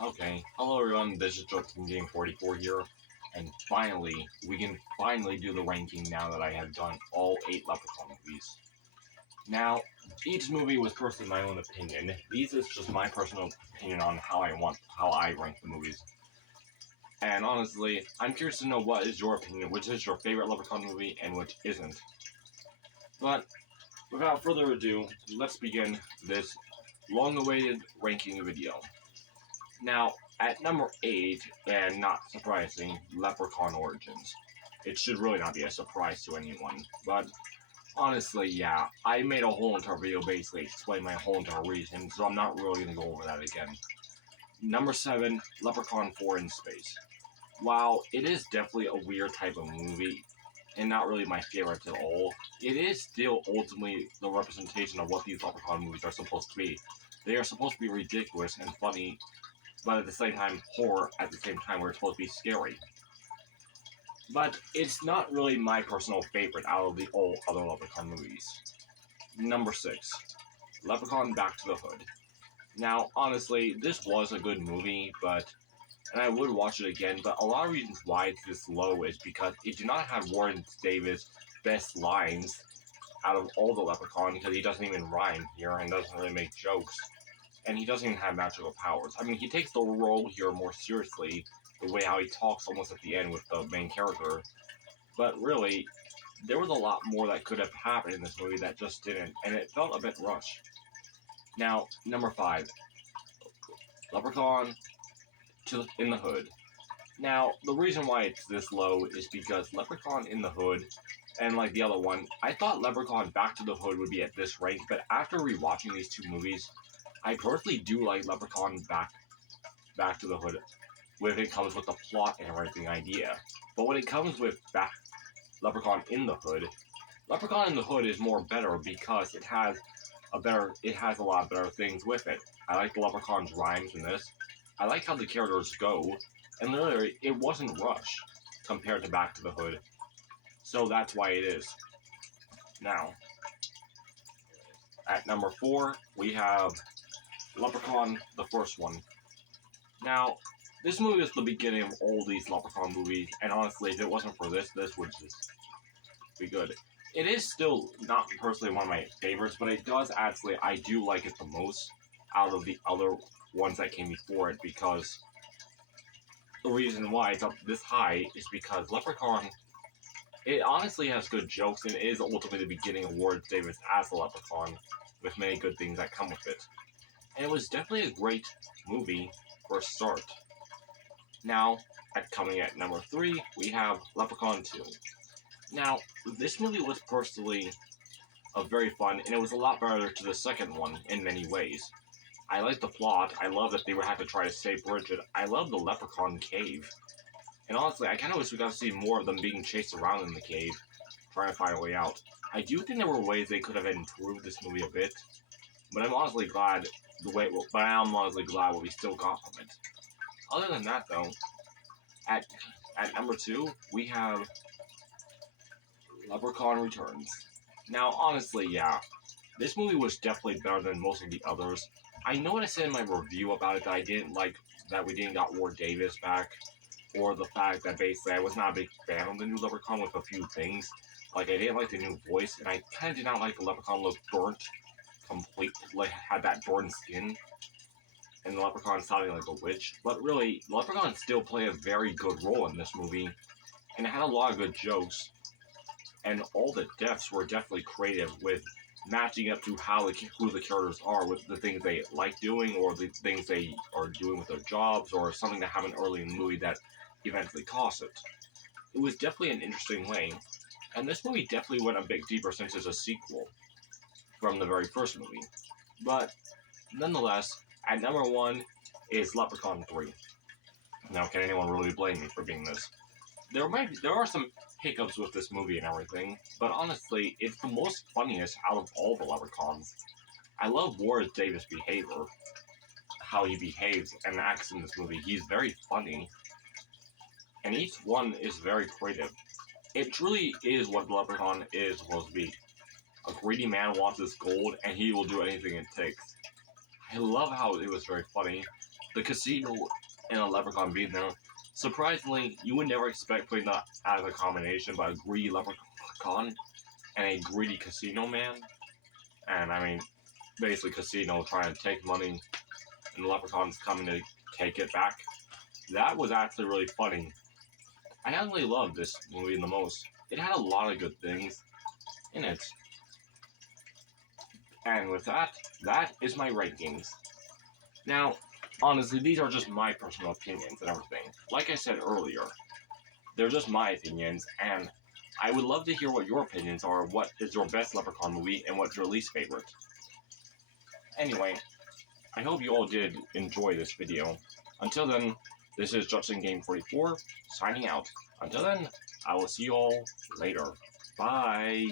Okay, hello everyone, this is Justin Game 44 here, and finally, we can finally do the ranking now that I have done all 8 Leprechaun movies. Now, each movie was personally my own opinion. These is just my personal opinion on how I rank the movies. And honestly, I'm curious to know what is your opinion, which is your favorite Leprechaun movie and which isn't. But, without further ado, let's begin this long-awaited ranking video. Now, at number 8, and not surprising, Leprechaun Origins. It should really not be a surprise to anyone, but honestly, yeah, I made a whole entire video basically explaining my whole entire reason, so I'm not really going to go over that again. Number 7, Leprechaun 4 in Space. While it is definitely a weird type of movie, and not really my favorite at all, it is still ultimately the representation of what these Leprechaun movies are supposed to be. They are supposed to be ridiculous and funny, but at the same time, horror at the same time where it's supposed to be scary. But it's not really my personal favorite out of the all other Leprechaun movies. Number 6, Leprechaun Back to the Hood. Now, honestly, this was a good movie, and I would watch it again, but a lot of reasons why it's this low is because it did not have Warren Davis' best lines out of all the Leprechaun, because he doesn't even rhyme here and doesn't really make jokes. And he doesn't even have magical powers. I mean, he takes the role here more seriously, the way how he talks almost at the end with the main character. But really, there was a lot more that could have happened in this movie that just didn't, and it felt a bit rushed. Now, number 5, Leprechaun in the Hood. Now, the reason why it's this low is because Leprechaun in the Hood, and like the other one, I thought Leprechaun Back to the Hood would be at this rank, but after rewatching these two movies, I personally do like Leprechaun Back to the Hood when it comes with the plot and everything idea. But when it comes with Leprechaun in the Hood is more better because it has a lot of better things with it. I like the Leprechaun's rhymes in this. I like how the characters go, and literally it wasn't rushed compared to Back to the Hood. So that's why it is. Now, at number 4, we have Leprechaun, the first one. Now, this movie is the beginning of all these Leprechaun movies, and honestly, if it wasn't for this would just be good. It is still not personally one of my favorites, but it does actually, I do like it the most out of the other ones that came before it, because the reason why it's up this high is because Leprechaun, it honestly has good jokes, and it is ultimately the beginning of Warren Davis as a Leprechaun, with many good things that come with it. And it was definitely a great movie for a start. Now, coming at number 3, we have Leprechaun 2. Now, this movie was personally very fun, and it was a lot better to the second one in many ways. I like the plot. I love that they would have to try to save Bridget. I love the Leprechaun cave. And honestly, I kind of wish we got to see more of them being chased around in the cave, trying to find a way out. I do think there were ways they could have improved this movie a bit, but I'm honestly glad what we still got from it. Other than that, though, at number 2, we have Leprechaun Returns. Now, honestly, yeah, this movie was definitely better than most of the others. I know what I said in my review about it that I didn't like that we didn't got Ward Davis back, or the fact that basically I was not a big fan of the new Leprechaun with a few things. Like, I didn't like the new voice, and I kind of did not like the Leprechaun look burnt, like had that burnt skin, and the Leprechaun sounding like a witch. But really, Leprechaun still played a very good role in this movie, and it had a lot of good jokes, and all the deaths were definitely creative with matching up to who the characters are, with the things they like doing, or the things they are doing with their jobs, or something that happened early in the movie that eventually cost it. It was definitely an interesting way, and this movie definitely went a bit deeper since it's a sequel from the very first movie. But nonetheless, at number 1 is Leprechaun 3. Now, can anyone really blame me for being this? There are some hiccups with this movie and everything, but honestly, it's the most funniest out of all the Leprechauns. I love Warren Davis' behavior, how he behaves and acts in this movie. He's very funny, and each one is very creative. It truly is what the Leprechaun is supposed to be. A greedy man wants his gold, and he will do anything it takes. I love how it was very funny. the casino and a leprechaun being there. Surprisingly, you would never expect putting that as a combination, but a greedy leprechaun and a greedy casino man. And I mean, basically, casino trying to take money and the leprechaun's coming to take it back. That was actually really funny. I actually loved this movie the most. It had a lot of good things in it. And with that, that is my rankings. Now, honestly, these are just my personal opinions and everything. Like I said earlier, they're just my opinions, and I would love to hear what your opinions are. What is your best Leprechaun movie, and what's your least favorite? Anyway, I hope you all did enjoy this video. Until then, this is Justin Game 44, signing out. Until then, I will see you all later. Bye!